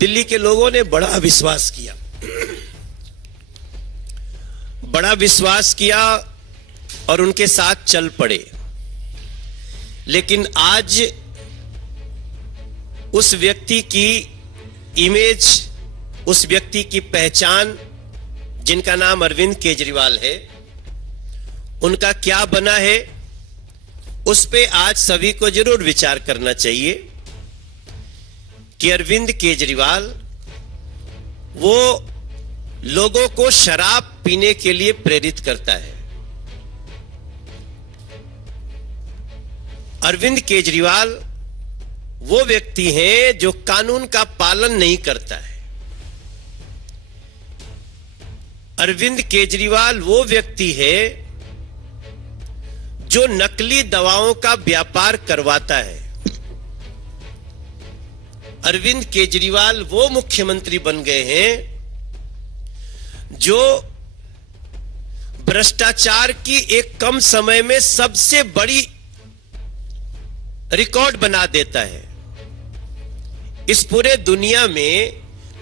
दिल्ली के लोगों ने बड़ा विश्वास किया और उनके साथ चल पड़े। लेकिन आज उस व्यक्ति की इमेज, उस व्यक्ति की पहचान, जिनका नाम अरविंद केजरीवाल है, उनका क्या बना है, उस पे आज सभी को जरूर विचार करना चाहिए कि अरविंद केजरीवाल वो लोगों को शराब पीने के लिए प्रेरित करता है। अरविंद केजरीवाल वो व्यक्ति हैं जो कानून का पालन नहीं करता है। अरविंद केजरीवाल वो व्यक्ति है जो नकली दवाओं का व्यापार करवाता है। अरविंद केजरीवाल वो मुख्यमंत्री बन गए हैं जो भ्रष्टाचार की एक कम समय में सबसे बड़ी रिकॉर्ड बना देता है। इस पूरे दुनिया में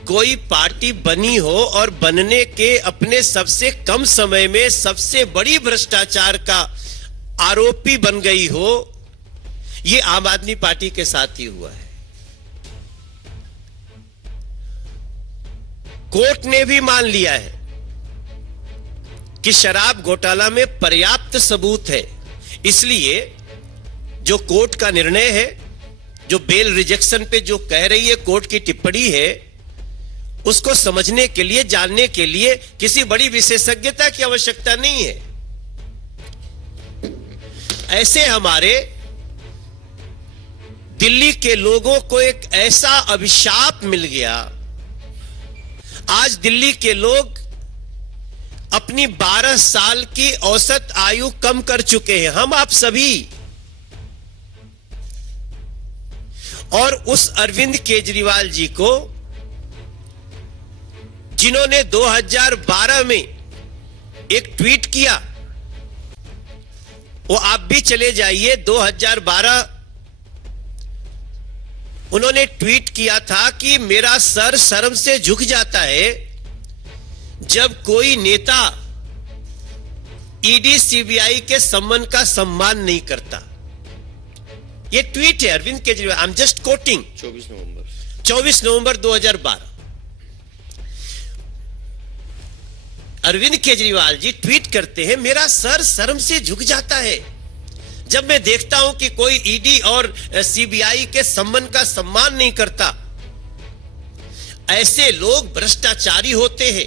कोई पार्टी बनी हो और बनने के अपने सबसे कम समय में सबसे बड़ी भ्रष्टाचार का आरोपी बन गई हो, यह आम आदमी पार्टी के साथ ही हुआ है। कोर्ट ने भी मान लिया है कि शराब घोटाला में पर्याप्त सबूत है। इसलिए जो कोर्ट का निर्णय है, जो बेल रिजेक्शन पे जो कह रही है कोर्ट की टिप्पणी है, उसको समझने के लिए, जानने के लिए किसी बड़ी विशेषज्ञता की आवश्यकता नहीं है। ऐसे हमारे दिल्ली के लोगों को एक ऐसा अभिशाप मिल गया। आज दिल्ली के लोग अपनी 12 साल की औसत आयु कम कर चुके हैं, हम आप सभी। और उस अरविंद केजरीवाल जी को, जिन्होंने 2012 में एक ट्वीट किया, वो आप भी चले जाइए, 2012 उन्होंने ट्वीट किया था कि मेरा सर शर्म से झुक जाता है जब कोई नेता ईडी सीबीआई के सम्मान का सम्मान नहीं करता। ये ट्वीट है Arvind Kejriwal, I am just quoting, 24 November 2012। Arvind Kejriwal ji tweet करते हैं, मेरा सर शर्म से झुक जाता है जब मैं देखता हूं कि कोई ईडी और सीबीआई के सम्मान का सम्मान नहीं करता। ऐसे लोग भ्रष्टाचारी होते हैं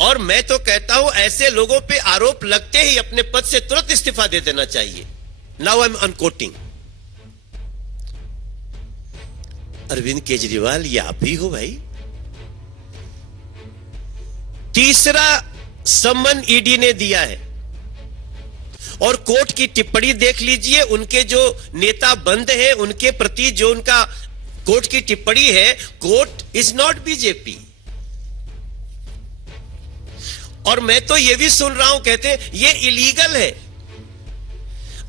और मैं तो कहता हूं ऐसे लोगों पे आरोप लगते ही अपने पद से तुरंत इस्तीफा दे देना चाहिए। Now I am unquoting. Arvind Kejriwal, ये आप ही हो भाई। तीसरा सम्मन ईडी ने दिया है और कोर्ट की टिप्पणी देख लीजिए। उनके जो नेता बंद हैं उनके प्रति जो उनका कोर्ट की टिप्पणी है, कोर्ट इज नॉट बीजेपी। और मैं तो यह भी सुन रहा हूं, कहते हैं ये इलीगल है।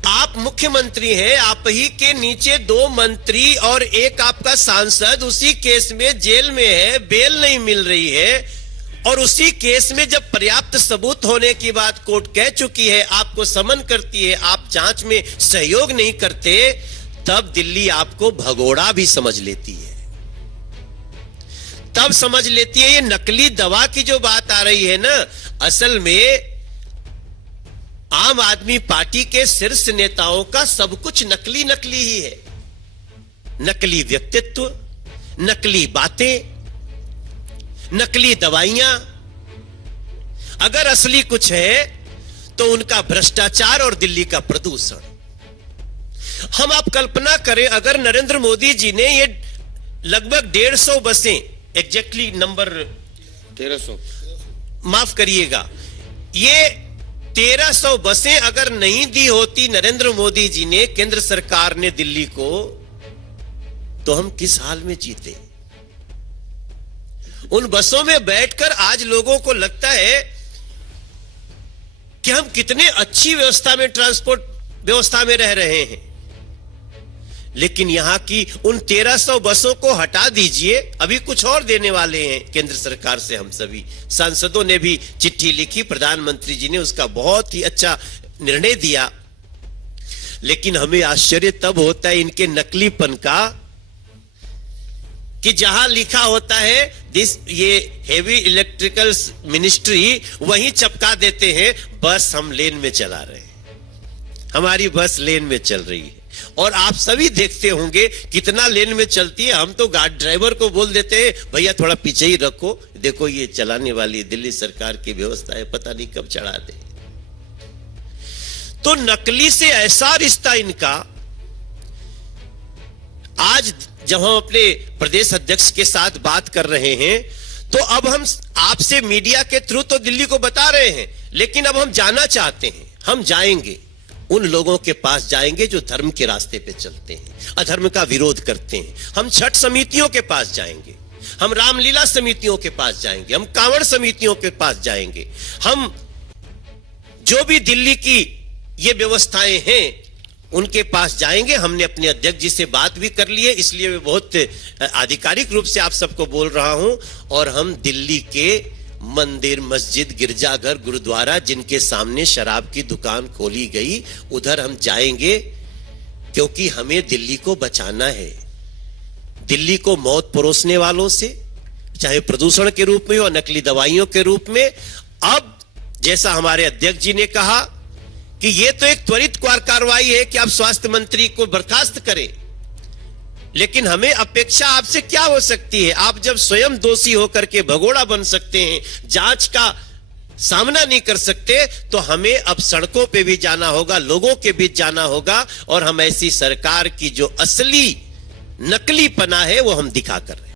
आप मुख्यमंत्री हैं, आप ही के नीचे 2 मंत्री और एक आपका सांसद उसी केस में जेल में है, बेल नहीं मिल रही है। और उसी केस में जब पर्याप्त सबूत होने की बात कोर्ट कह चुकी है, आपको समन करती है, आप जांच में सहयोग नहीं करते, तब दिल्ली आपको भगोड़ा भी समझ लेती है। तब समझ लेती है ये नकली दवा की जो बात आ रही है ना, असल में आम आदमी पार्टी के शीर्ष नेताओं का सब कुछ नकली नकली ही है। नकली व्यक्तित्व, नकली बातें, नकली दवाइयां। अगर असली कुछ है तो उनका भ्रष्टाचार और दिल्ली का प्रदूषण। हम आप कल्पना करें, अगर नरेंद्र मोदी जी ने ये लगभग 150 बसें, एग्जैक्टली नंबर 1300, माफ करिएगा, ये 1300 बसें अगर नहीं दी होती नरेंद्र मोदी जी ने, केंद्र सरकार ने दिल्ली को, तो हम किस हाल में जीते। उन बसों में बैठकर आज लोगों को लगता है कि हम कितने अच्छी व्यवस्था में, ट्रांसपोर्ट व्यवस्था में रह रहे हैं। लेकिन यहां की उन 1300 बसों को हटा दीजिए, अभी कुछ और देने वाले हैं केंद्र सरकार से। हम सभी सांसदों ने भी चिट्ठी लिखी, प्रधानमंत्री जी ने उसका बहुत ही अच्छा निर्णय दिया। लेकिन हमें आश्चर्य तब होता है इनके नकलीपन का कि जहां लिखा होता है ये हेवी इलेक्ट्रिकल मिनिस्ट्री, वहीं चपका देते हैं बस हम लेन में चला रहे हैं, हमारी बस लेन में चल रही है। और आप सभी देखते होंगे कितना लेन में चलती है। हम तो गाड़ी ड्राइवर को बोल देते हैं भैया थोड़ा पीछे ही रखो, देखो ये चलाने वाली दिल्ली सरकार की व्यवस्था है, पता नहीं कब चढ़ा दे। तो नकली से ऐसा रिश्ता इनका। आज जब हम अपने प्रदेश अध्यक्ष के साथ बात कर रहे हैं तो अब हम आपसे मीडिया के थ्रू तो दिल्ली को बता रहे हैं, लेकिन अब हम जाना चाहते हैं। हम जाएंगे, उन लोगों के पास जाएंगे जो धर्म के रास्ते पे चलते हैं, अधर्म का विरोध करते हैं। हम छठ समितियों के पास जाएंगे, हम रामलीला समितियों के पास जाएंगे, हम कांवड़ समितियों के पास जाएंगे। हम जो भी दिल्ली की ये व्यवस्थाएं हैं उनके पास जाएंगे। हमने अपने अध्यक्ष जी से बात भी कर ली है, इसलिए मैं बहुत आधिकारिक रूप से आप सबको बोल रहा हूं। और हम दिल्ली के मंदिर, मस्जिद, गिरजाघर, गुरुद्वारा जिनके सामने शराब की दुकान खोली गई, उधर हम जाएंगे, क्योंकि हमें दिल्ली को बचाना है। दिल्ली को मौत परोसने वालों से, चाहे प्रदूषण के रूप में हो, नकली दवाइयों के रूप में। अब जैसा हमारे अध्यक्ष जी ने कहा कि यह तो एक त्वरित कार्रवाई है कि आप स्वास्थ्य मंत्री को बर्खास्त करें, लेकिन हमें अपेक्षा आपसे क्या हो सकती है? आप जब स्वयं दोषी होकर के भगोड़ा बन सकते हैं, जांच का सामना नहीं कर सकते, तो हमें अब सड़कों पे भी जाना होगा, लोगों के बीच जाना होगा, और हम ऐसी सरकार की जो असली नकलीपना है वो हम दिखा कर रहे हैं।